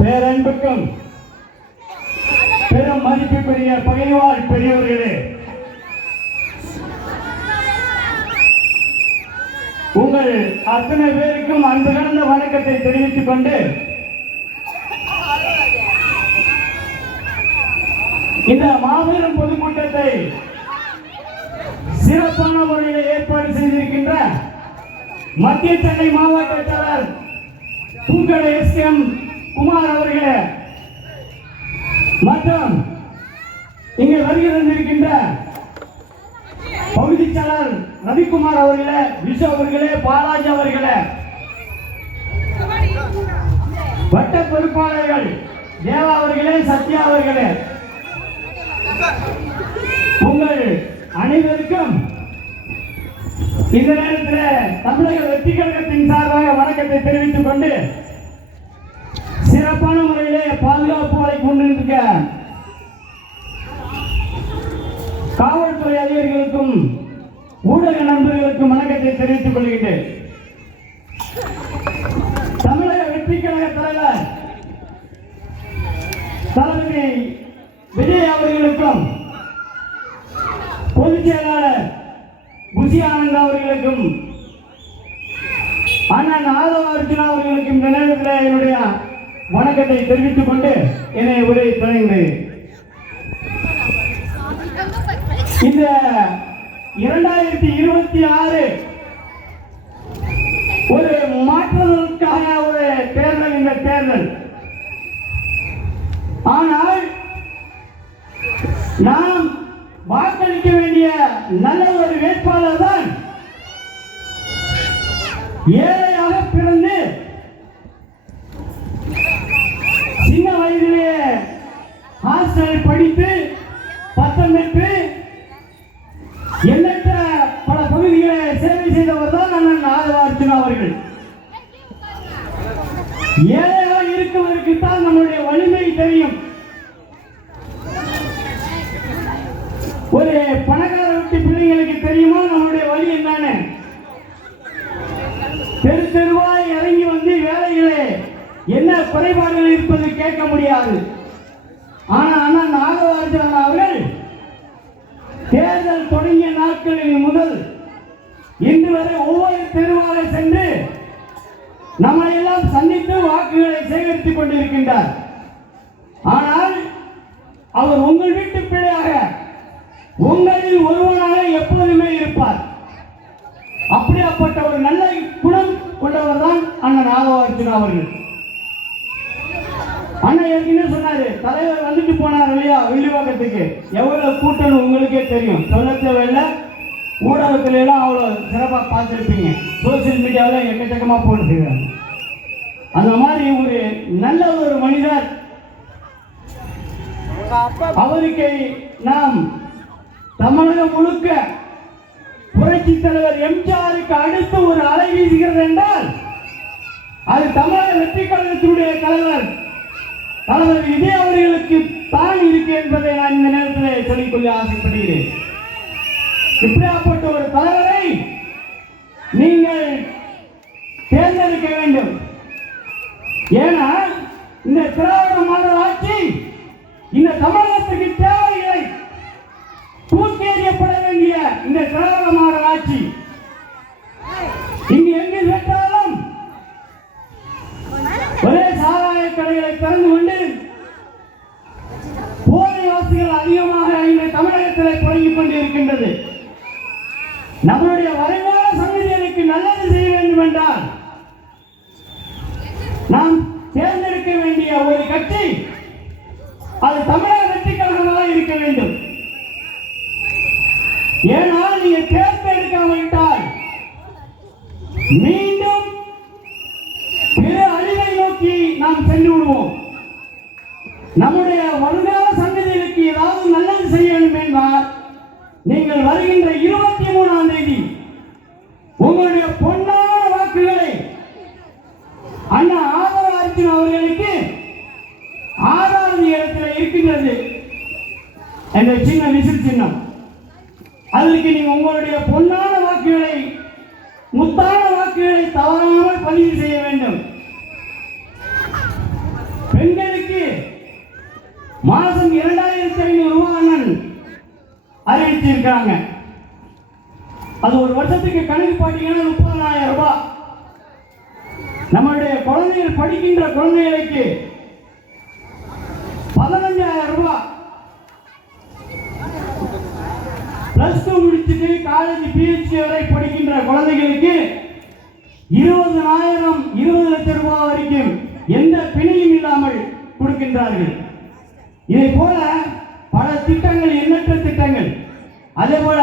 பேரன்புக்கும் பெரும் மதிப்புக்குரிய பகைவாழ் பெரியவர்களே, உங்கள் அத்தனை பேருக்கும் அன்பு கலந்த வணக்கத்தை தெரிவித்துக் கொண்டு இந்த மாபெரும் பொதுக்கூட்டத்தை சிறப்பான முறையில் ஏற்பாடு செய்திருக்கின்ற மத்திய சென்னை மாவட்ட செயலர் பூக்கடை எஸ்.எம். குமார் அவர்களே மற்றும் இங்கே வருகை தந்திருக்கின்ற பகுதி செயலர் ரவிக்குமார் அவர்களே, விசு அவர்களே, பாலாஜி அவர்களே, வட்ட பொறுப்பாளர்கள் தேவா அவர்களே, சத்யா அவர்களே, உங்கள் அனைவருக்கும் இந்த நேரத்தில் தமிழக வெற்றி கழகத்தின் சார்பாக வணக்கத்தை தெரிவித்துக் கொண்டு சிறப்பான முறையிலே பாதுகாப்பு வரை கொண்டிருக்க காவல்துறை அதிகாரிகளுக்கும் ஊடக நண்பர்களுக்கும் வணக்கத்தை தெரிவித்துக் கொள்கின்றேன். தமிழக வெற்றி கழக தலைவர் தளபதி விஜய் அவர்களுக்கும் பொதுச் செயலாளர் புசி ஆனந்த் அவர்களுக்கும் அண்ணன் ஆதவ அர்ஜுனா அவர்களுக்கும் இந்த நேரத்தில் என்னுடைய வணக்கத்தை தெரிவித்துக் கொண்டு என்னை உரை தொடங்குகிறேன். இந்த 2026 ஒரு மாற்றுவதற்கான ஒரு தேர்தல் இந்த தேர்தல். ஆனால் நாம் வாக்களிக்க வேண்டிய நல்ல ஒரு வேட்பாளர் தான் ஏழையாக பிறந்து சின்ன வயதிலே ஹாஸ்டலில் படித்து பட்டம் பெற்று எண்ணற்ற பல பகுதிகளை சேவை செய்தவர் தான் அண்ணன் ஆதவ அர்ஜுனா அவர்கள். ஏழையாக இருக்கவருக்கு தான் நம்முடைய வலிமை தெரியும். ஒரு பணக்கார வீட்டு பிள்ளைங்களுக்கு தெரியுமா நம்முடைய வழி என்னன்னு? தெரு தெருவாய் இறங்கி வந்து வேலைகளே என்ன குறைபாடுகள் இருப்பது கேட்க முடியாது. ஆனா அண்ணன் ஆதவ அர்ஜுனா அவர்கள் தேர்தல் தொடங்கிய நாட்களில் முதல் இன்று வரை ஒவ்வொரு தெருவாக சென்று நம்மை எல்லாம் சந்தித்து வாக்குகளை சேகரித்துக் கொண்டிருக்கின்றார். ஆனால் அவர் உங்கள் வீட்டு பிள்ளையாக உங்களில் ஒருவனாக எப்போதுமே இருப்பார். அப்படியாப்பட்ட ஒரு நல்ல குணம் கொண்டவர் தான் அண்ணன் ஆதவ அர்ஜுனா அவர்கள். அண்ணன் ஏற்கனவே சொன்னாரு, தலைவர் வந்துட்டு போனார் இல்லையா வில்லிவாக்கத்துக்கு, எவ்வளவு கூட்டம் உங்களுக்கே தெரியும். சொல்ல தேவையில்லை, ஊடகத்துல எல்லாம் அவ்வளவு சிறப்பா பார்த்துருப்பீங்க, சோசியல் மீடியாவில் எக்கச்சக்கமா போட்டுருக்காங்க. அந்த மாதிரி ஒரு நல்ல ஒரு மனிதர், அவருக்கு நாம் தமிழகம் முழுக்க புரட்சி தலைவர் எம்ஜிஆருக்கு அடுத்து ஒரு அலை வீசுகிறது என்றால் அது தமிழக வெற்றி கழகத்தினுடைய தலைவர் தளபதி விஜய் அவர்களுக்கு தான் இருக்கு என்பதை நான் இந்த நேரத்தில் சொல்லிக்கொள்ள ஆசைப்படுகிறேன். இப்படியாப்பட்ட ஒரு தலைவரை நீங்கள் தேர்ந்தெடுக்க வேண்டும். ஏன்னா இந்த திராவிட மாடல் ஆட்சி இந்த தமிழகத்துக்கு தேவையில்லை. தூக்கி எறியப்பட வேண்டிய இந்த திராவிட மாடல் ஆட்சி இங்கு எங்கு கேட்டாலும் ஒரே சாராய கடைகளை திறந்து கொண்டு போதைவாசிகள் அதிகமாக இந்த தமிழகத்தில் புழங்கிக் கொண்டிருக்கின்றது. நம்முடைய வருங்கால சந்ததிகளுக்கு நல்லது செய்ய வேண்டும் என்றால் நாம் தேர்ந்தெடுக்க வேண்டிய ஒரு கட்சி அது தமிழக வெற்றி கழகமாக இருக்க வேண்டும். ஏனால் நீங்க தேர்ந்தெடுக்காவிட்டால் மீண்டும் பிற அழிவை நோக்கி நாம் சென்று விடுவோம். நம்முடைய வருங்கால சந்ததிகளுக்கு ஏதாவது நல்லது செய்ய வேண்டும் என்றால் நீங்கள் வருகின்ற 23ஆம் தேதி உங்களுடைய பொன்னான வாக்குகளை அண்ணா ஆதவ அர்ஜுனா அவர்களுக்கு 6வது இடத்தில் இருக்கின்றது என்ற சின்ன விசில் சின்னம். அதற்கு நீங்க உங்களுடைய பொன்னான வாக்குகளை, முத்தான வாக்குகளை தவறாமல் பதிவு செய்ய வேண்டும். பெண் மாசம் 2500 ரூபாய் அண்ணன் அறிவிச்சிருக்காங்க. அது ஒரு வருஷத்துக்கு கணக்கு பார்த்தீங்கன்னா 30,000 ரூபாய். நம்மளுடைய குழந்தைகள் படிக்கின்ற குழந்தைகளுக்கு 15,000 ரூபாய். பிளஸ் 2 முடிச்சுட்டு காலேஜ் PhD வரை படிக்கின்ற குழந்தைகளுக்கு 20 லட்சம் ரூபாய் வரைக்கும் எந்த பிணையும் இல்லாமல் கொடுக்கின்றார்கள். இதை போல பல திட்டங்கள், எண்ணற்ற திட்டங்கள். அதே போல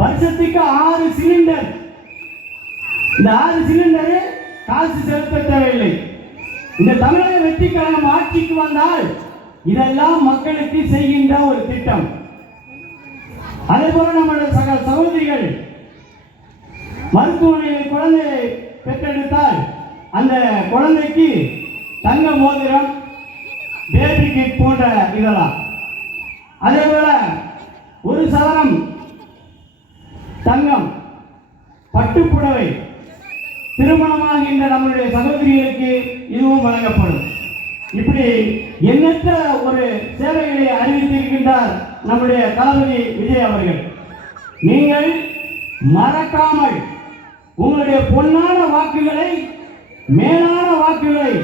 வருஷத்துக்கு 6 சிலிண்டர். இந்த 6 சிலிண்டரு காசு செலுத்த தேவையில்லை. இந்த தமிழக வெற்றி கழகம் ஆட்சிக்கு வந்தால் இதெல்லாம் மக்களுக்கு செய்கின்ற ஒரு திட்டம். அதே போல நம்முடைய சகோதரிகள் மருத்துவமனையில் குழந்தை பெற்றெடுத்தால் அந்த குழந்தைக்கு தங்க மோதிரம், பேபி கிட் போன்ற இதெல்லாம். அதே போல 1 சவரம் தங்கம், பட்டுப்புடவை திருமணமாகின்ற நம்முடைய சகோதரிகளுக்கு இதுவும் வழங்கப்படும். இப்படி எண்ணற்ற ஒரு சேவைகளை அறிவித்திருக்கின்றார் நம்முடைய தளபதி விஜய் அவர்கள். நீங்கள் மறக்காமல் உங்களுடைய பொன்னான வாக்குகளை, மேலான வாக்குகளை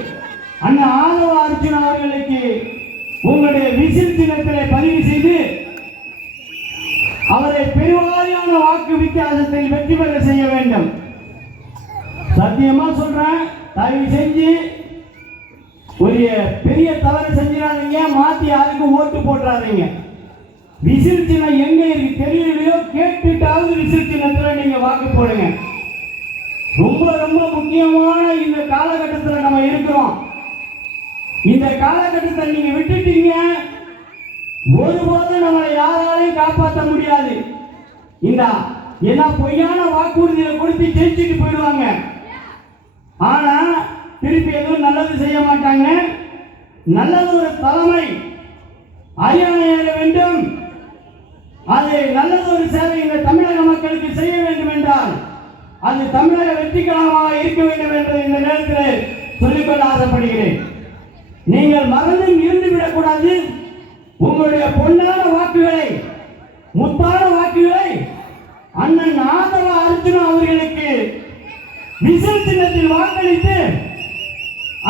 அண்ணன் ஆதவ அர்ஜுன் அவர்களுக்கு உங்களுடைய விசில் சின்னத்திலே பதிவு செய்து அவரை பெருவாரியான வாக்கு வித்தியாசத்தில் வெற்றி பெற செய்ய வேண்டும். சத்தியமா சொல்றேன், தயவு செஞ்சு ஒரு பெரிய தவறு செஞ்சிடாதீங்க, மாத்தி யாருக்கும் ஓட்டு போட்டுறாதீங்க. விசில் சின்னம் எங்க இருக்கு தெரியலையோ கேட்டுட்டாவது விசில் சின்னத்துல நீங்க வாக்கு போடுங்க. ரொம்ப ரொம்ப முக்கியமான இந்த காலகட்டத்தில் நம்ம இருக்கிறோம். இந்த காலகட்டத்தை நீங்க விட்டுட்டீங்க, ஒருபோதும் நம்மளை யாராலையும் காப்பாற்ற முடியாது. இந்த ஏன்னா பொய்யான வாக்குறுதியை கொடுத்து ஜெயிச்சுட்டு போயிடுவாங்க. ஆனா திருப்பி எதுவும் நல்லது செய்ய மாட்டாங்க. நல்லது ஒரு தலைமை அறியாமையாக வேண்டும். அது நல்லது ஒரு சேவை இந்த தமிழக மக்களுக்கு செய்ய வேண்டும் என்றால் அது தமிழக வெற்றி கழகமாக இருக்க வேண்டும் என்று இந்த நேரத்தில் சொல்லிக்கொள்ள ஆசைப்படுகிறேன். நீங்கள் மறந்தும் இருந்துவிடக் கூடாது. உங்களுடைய பொன்னான வாக்குகளை, முத்தான வாக்குகளை அண்ணன் ஆதவ அர்ஜுனா அவர்களுக்கு விசில் சின்னத்தில் வாக்களித்து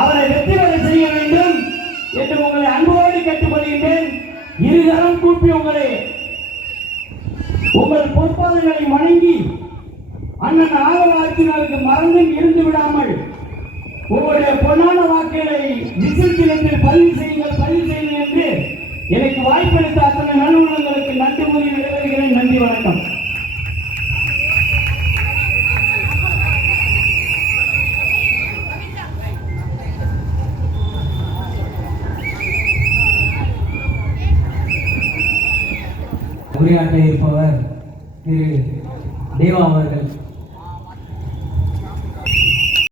அவரை வெற்றி பெற செய்ய வேண்டும் என்று உங்களை அன்போடு கேட்டுக்கொள்கின்றேன். இருகரம் கூப்பி உங்கள் பொற்பாதங்களை வணங்கி அண்ணன் ஆதவ அர்ஜுனாவுக்கு மறந்தும் இருந்து விடாமல் உங்களுடைய பொன்னான வாக்குகளை விசில் சின்னத்தில் பதிவு செய்யுங்கள் என்று எனக்கு வாய்ப்பளித்த அத்தனை நல்லுள்ளங்களுக்கு நன்றி கூறி விடைபெறுகிறேன். நன்றி, வணக்கம். உரையாற்ற இருப்பவர் திரு தேவா அவர்கள்.